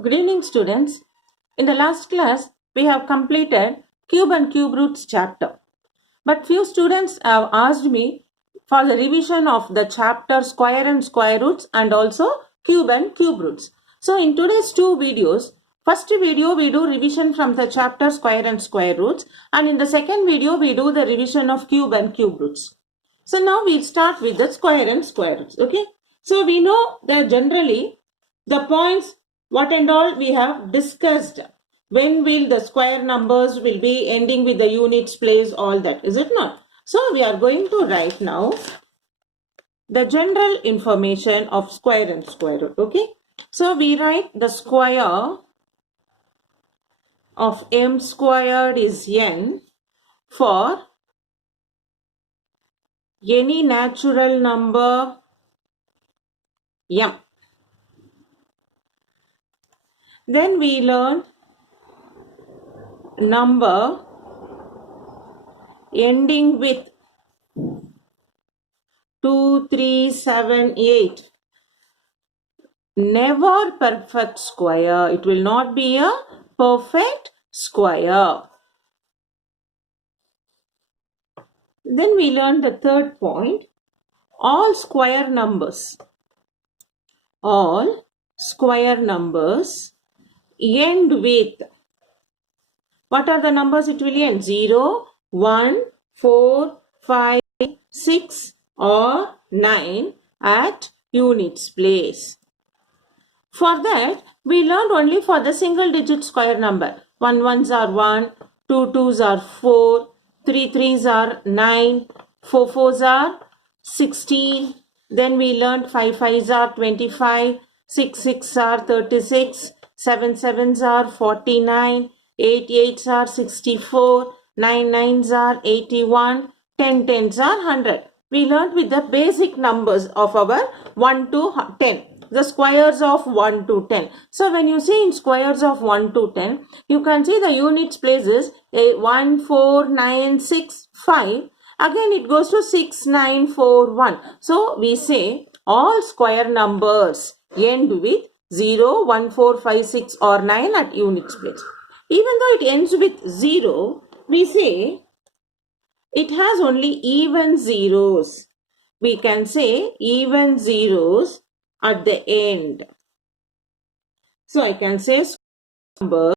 Good evening, students. In the last class, we have completed cube and cube roots chapter. But few students have asked me for the revision of the chapter square and square roots and also cube and cube roots. So in today's two videos, first video we do revision from the chapter square and square roots, and in the second video we do the revision of cube and cube roots. So now we start with the square and square roots. Okay. So we know that generally the points what and all we have discussed. When will the square numbers will be ending with the units place, all that, is it not? So we are going to write now the general information of square and square root. Okay. So we write the square of m squared is n for any natural number m. Then we learn number ending with 2, 3, 7, 8. Never perfect square. It will not be a perfect square. Then we learn the third point. All square numbers end with, what are the numbers it will end? 0, 1, 4, 5, 6 or 9 at units place. For that, we learned only for the single digit square number. 1 ones are 1, 2 twos are 4, 3 threes are 9, 4 fours are 16. Then we learned 5 fives are 25, 6 six are 36, 7 sevens are 49, 8 eights are 64, 9 nines are 81, 10 tens are 100. We learned with the basic numbers of our 1 to 10. The squares of 1 to 10. So when you see in squares of 1 to 10, you can see the units places 1, 4, 9, 6, 5. Again it goes to 6, 9, 4, 1. So we say all square numbers end with 0, 1, 4, 5, 6 or 9 at units place. Even though it ends with 0, we say it has only even zeros. We can say even zeros at the end. So I can say numbers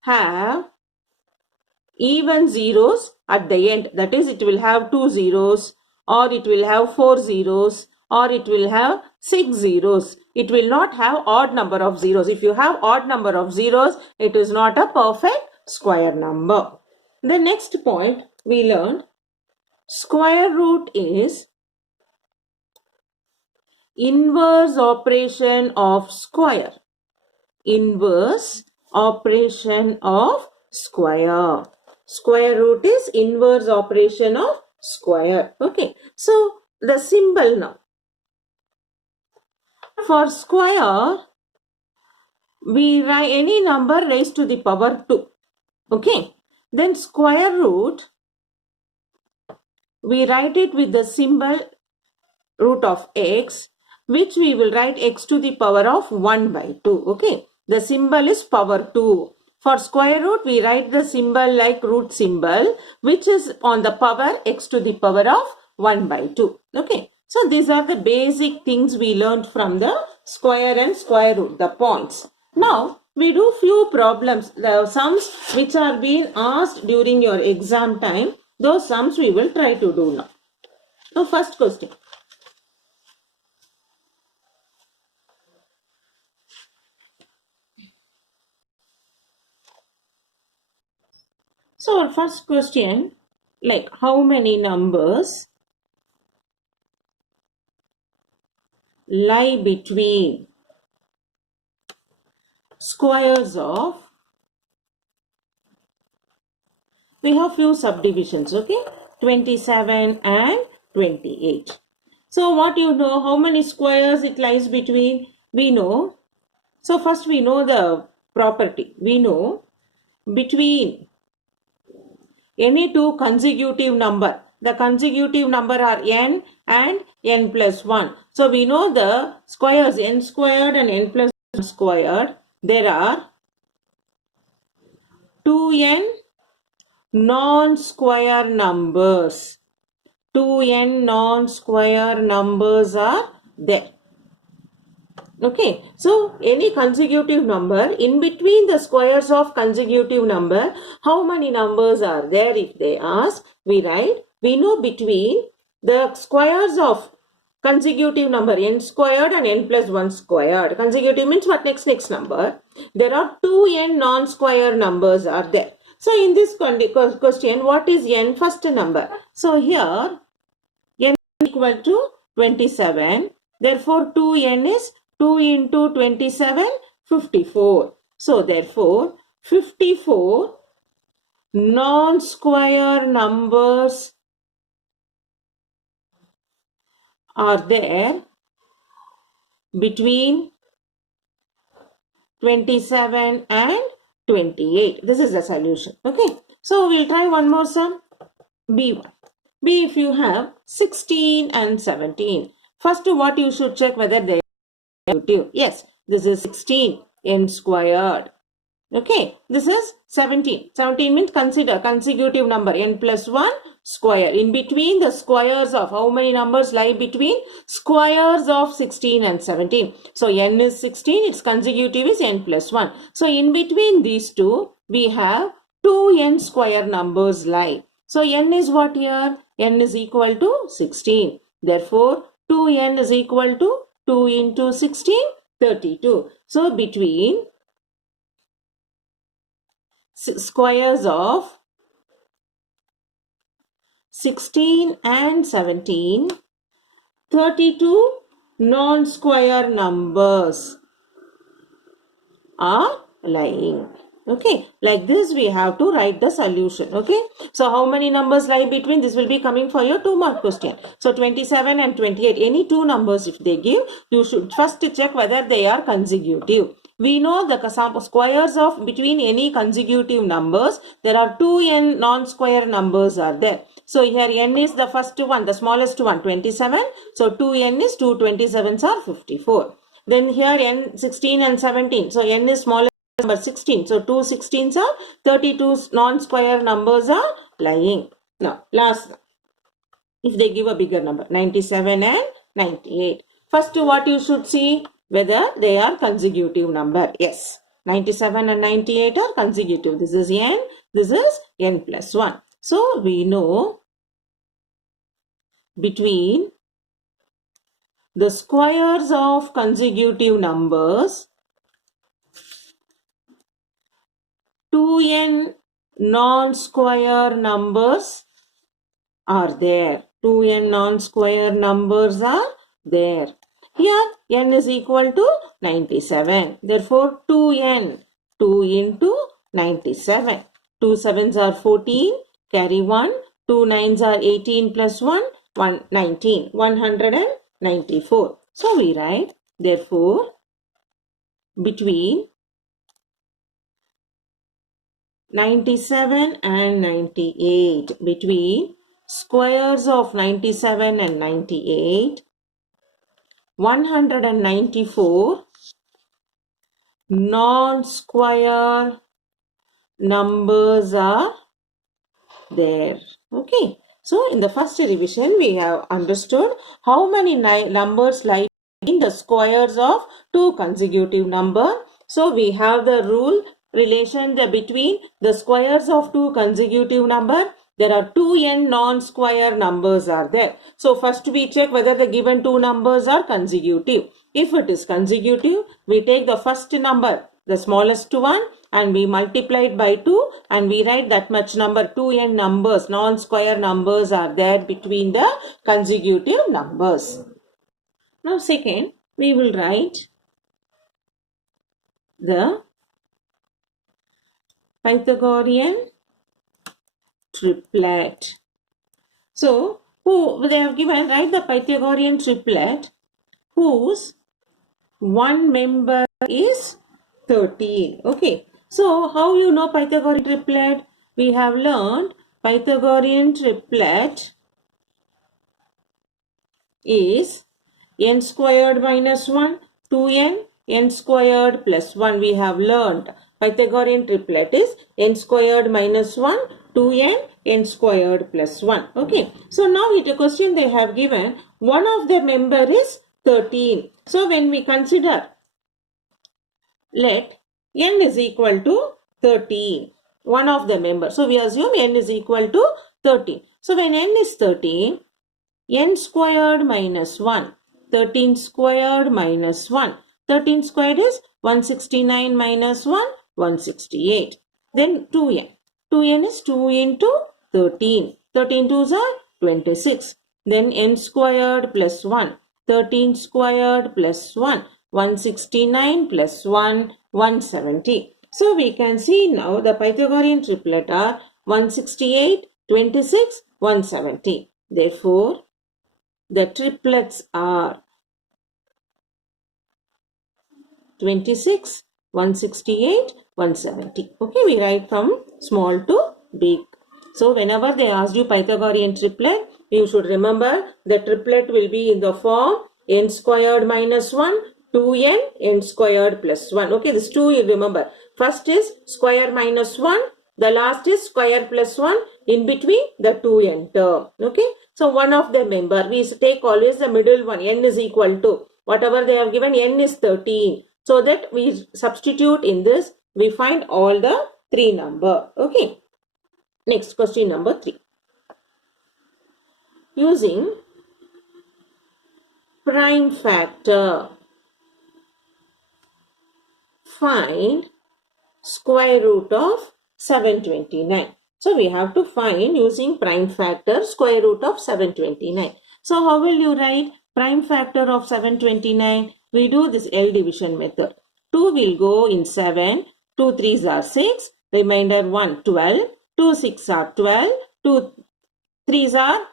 have even zeros at the end. That is, it will have 2 zeros, or it will have 4 zeros, or it will have 6 zeros. It will not have odd number of zeros. If you have odd number of zeros, it is not a perfect square number. The next point we learned, square root is inverse operation of square. Inverse operation of square. Square root is inverse operation of square. Okay. So the symbol now. For square, we write any number raised to the power 2. Okay. Then square root, we write it with the symbol root of x, which we will write x to the power of 1 by 2. Okay. The symbol is power 2. For square root, we write the symbol like root symbol, which is on the power x to the power of 1 by 2. Okay. So these are the basic things we learned from the square and square root, the points. Now, we do few problems, the sums which are being asked during your exam time. Those sums we will try to do now. Now, first question. So our first question, like how many numbers lie between squares of, we have few subdivisions, okay, 27 and 28. So what you know, how many squares it lies between, we know. So first we know the property. We know between any two consecutive number, the consecutive number are n and n plus 1. So we know the squares n squared and n plus 1 squared. There are 2n non-square numbers. 2n non-square numbers are there. Okay, so any consecutive number, in between the squares of consecutive number, how many numbers are there? If they ask, we write, we know between the squares of consecutive number n squared and n plus 1 squared. Consecutive means what? Next number. There are 2n non-square numbers are there. So in this question, what is n? First number. So here n is equal to 27. Therefore 2n is 2 into 27, 54. So therefore 54 non-square numbers are there between 27 and 28. This is the solution. Okay. So we'll try one more sum. B1. B, if you have 16 and 17. First, what you should check whether they are consecutive. Yes, this is 16 n squared. Okay, this is 17. 17 means consider consecutive number n plus 1 square. In between the squares of how many numbers lie between squares of 16 and 17. So n is 16, its consecutive is n plus 1. So in between these two, we have 2n square numbers lie. So n is what here? N is equal to 16. Therefore, 2n is equal to 2 into 16, 32. So between squares of 16 and 17, 32 non-square numbers are lying. Okay, like this we have to write the solution. Okay, so how many numbers lie between? This will be coming for your 2-mark question. So 27 and 28, any two numbers if they give, you should first check whether they are consecutive. We know the squares of between any consecutive numbers, there are 2n non-square numbers are there. So here n is the first one, the smallest one, 27. So 2n is 2 27s are 54. Then here n 16 and 17. So n is smaller number 16. So 2 16s are 32 non-square numbers are lying. Now last, if they give a bigger number, 97 and 98. First what you should see whether they are consecutive number. Yes, 97 and 98 are consecutive. This is n, this is n plus 1. So we know between the squares of consecutive numbers, 2n non-square numbers are there. 2n non-square numbers are there. Here n is equal to 97. Therefore 2n, 2 into 97. 2 7s are 14, carry 1. 2 9s are 18 plus 1, 19. 194. So we write, therefore, between 97 and 98, between squares of 97 and 98, 194 non-square numbers are there. Okay. So in the first revision, we have understood how many numbers lie in the squares of two consecutive number. So we have the rule relation between the squares of two consecutive number. There are 2n non-square numbers are there. So first we check whether the given two numbers are consecutive. If it is consecutive, we take the first number, the smallest one, and we multiply it by 2 and we write that much number. 2n numbers, non-square numbers are there between the consecutive numbers. Now second, we will write the Pythagorean triplet. So, they have given, write the Pythagorean triplet whose one member is 13. Okay. So, how you know Pythagorean triplet? We have learned Pythagorean triplet is n squared minus 1, 2n, n squared plus 1. We have learned Pythagorean triplet is n squared minus 1, 2n, n squared plus 1. Okay. So now in the question they have given one of the member is 13. So when we consider, let n is equal to 13. One of the members. So we assume n is equal to 13. So when n is 13, n squared minus 1. 13 squared minus 1. 13 squared is 169 minus 1, 168. Then 2n. 2n is 2 into 13. 13 2s are 26. Then n squared plus 1. 13 squared plus 1. 169 plus 1, 170. So we can see now the Pythagorean triplet are 168, 26, 170. Therefore, the triplets are 26, 168, 170. Okay, we write from small to big. So whenever they ask you Pythagorean triplet, you should remember the triplet will be in the form n squared minus 1, 2n, n squared plus 1. Okay, this 2 you remember. First is square minus 1. The last is square plus 1. In between the 2n term. Okay. So one of the member, we take always the middle one. N is equal to whatever they have given. N is 13. So that we substitute in this. We find all the 3 number. Okay. Next question number 3. Using prime factor, find square root of 729. So we have to find using prime factor square root of 729. So how will you write prime factor of 729? We do this L division method. 2 will go in 7, 2 3s are 6, remainder 1 12, 2 6 are 12, 2 3s are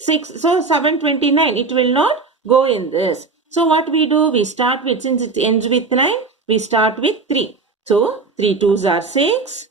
6. So 729, it will not go in this. So what we do? We start with, since it ends with 9, we start with 3. So 3 2s are 6,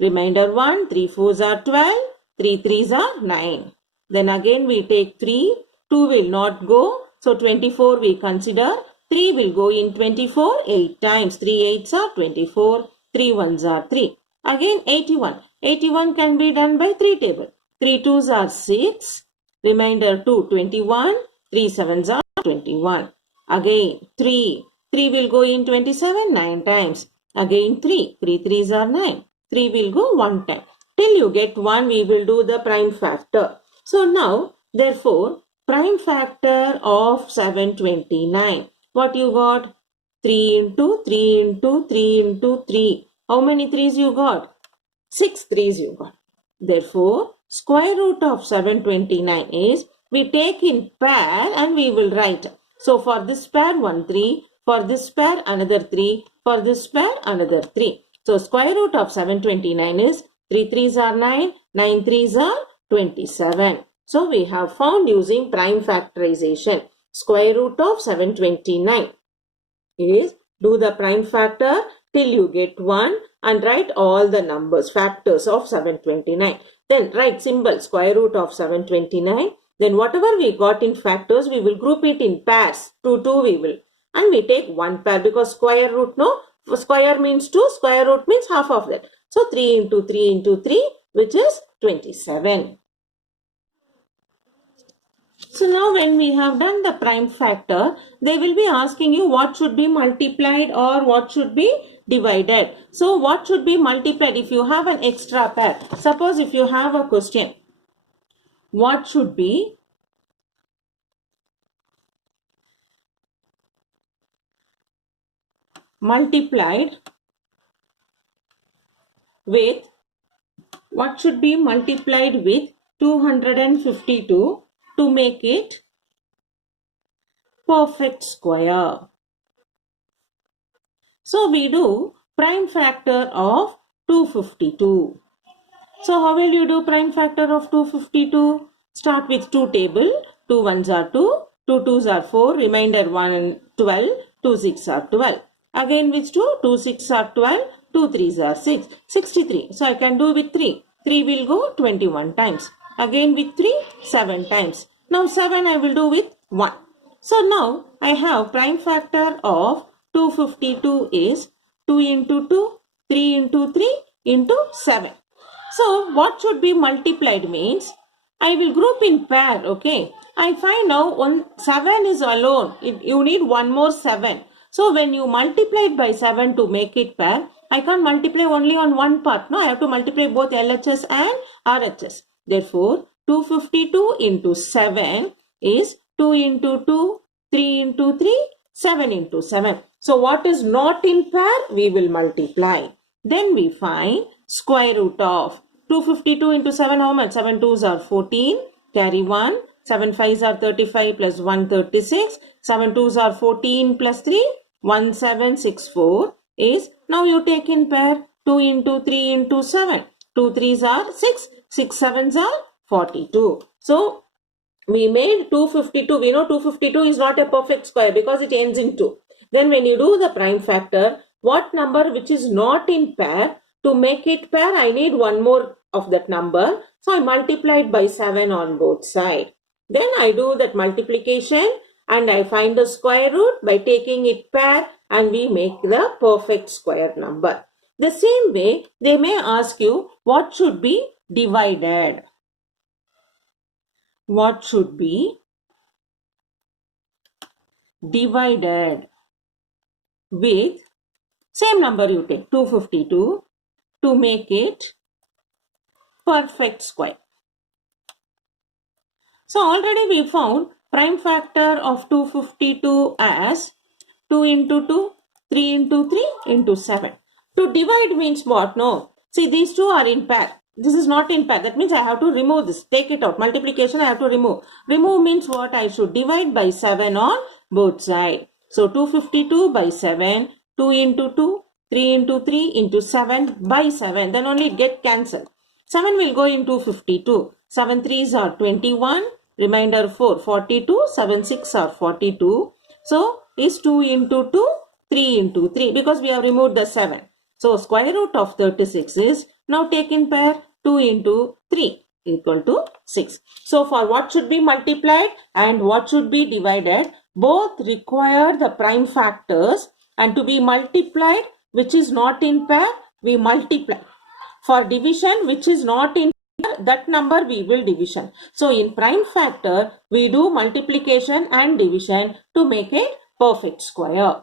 remainder 1, 3 4s are 12, 3 3s are 9. Then again we take 3, 2 will not go. So 24 we consider, 3 will go in 24, 8 times, 3 8s are 24, 3 1s are 3. Again 81, 81 can be done by 3 table. 3 2s are 6, remainder 2 21, 3 7s are 21. Again 3 will go in 27 9 times. Again 3 3s are 9. 3 will go 1 time. Till you get 1, we will do the prime factor. So now, therefore, prime factor of 729. What you got? 3 into 3 into 3 into 3. How many 3s you got? 6 3s you got. Therefore, square root of 729 is, we take in pair and we will write. So for this pair 1 3, for this pair another 3, for this pair another 3. So square root of 729 is 3 3s are 9, 9 3s are 27. So we have found using prime factorization. Square root of 729 is, do the prime factor till you get 1 and write all the numbers, factors of 729. Then write symbol square root of 729. Then whatever we got in factors, we will group it in pairs. 2 2 we will. And we take one pair because square root, no, square means 2, square root means half of that. So 3 into 3 into 3, which is 27. So now when we have done the prime factor, they will be asking you what should be multiplied or what should be divided. So what should be multiplied if you have an extra pair? Suppose if you have a question, what should be multiplied with, what should be multiplied with 252 to make it perfect square? So we do prime factor of 252. So how will you do prime factor of 252? Start with 2 table. 2 1s are 2, 2 2s are 4, remainder 1 12, 2 6 are 12. Again with 2, 2 6 are 12, 2 3s are 6, 63. So I can do with 3. 3 will go 21 times. Again with 3, 7 times. Now 7 I will do with 1. So now I have prime factor of 252 is 2 into 2, 3 into 3 into 7. So what should be multiplied means I will group in pair, okay. I find now 7 is alone. You need one more 7. So when you multiply it by 7 to make it pair, I can't multiply only on one part. No, I have to multiply both LHS and RHS. Therefore, 252 into 7 is 2 into 2, 3 into 3, 7 into 7. So what is not in pair? We will multiply. Then we find square root of 252 into 7, how much? 7 2s are 14, carry 1. 7 5s are 35 plus 1 36. 7 2s are 14 plus 3, 1764 is, now you take in pair 2 into 3 into 7. 2 3s are 6, 6 7s are 42. So we made 252. We know 252 is not a perfect square because it ends in 2. Then when you do the prime factor, what number which is not in pair, to make it pair, I need one more of that number. So I multiplied by 7 on both sides. Then I do that multiplication and I find the square root by taking it pair and we make the perfect square number. The same way, they may ask you what should be divided. What should be divided with same number you take 252 to make it perfect square. So already we found prime factor of 252 as 2 into 2, 3 into 3 into 7. To divide means what? No. See, these two are in pair. This is not in pair. That means I have to remove this. Take it out. Multiplication I have to remove. Remove means what? I should divide by 7 on both sides. So 252 by 7, 2 into 2, 3 into 3 into 7 by 7. Then only it get cancelled. 7 will go into 52. 7 3s are 21. Remainder 4, 42. 7 6 are 42. So is 2 into 2, 3 into 3 because we have removed the 7. So square root of 36 is, now take in pair 2 into 3 equal to 6. So for what should be multiplied and what should be divided, both require the prime factors, and to be multiplied which is not in pair, we multiply. For division which is not in pair, that number we will division. So in prime factor, we do multiplication and division to make it perfect square.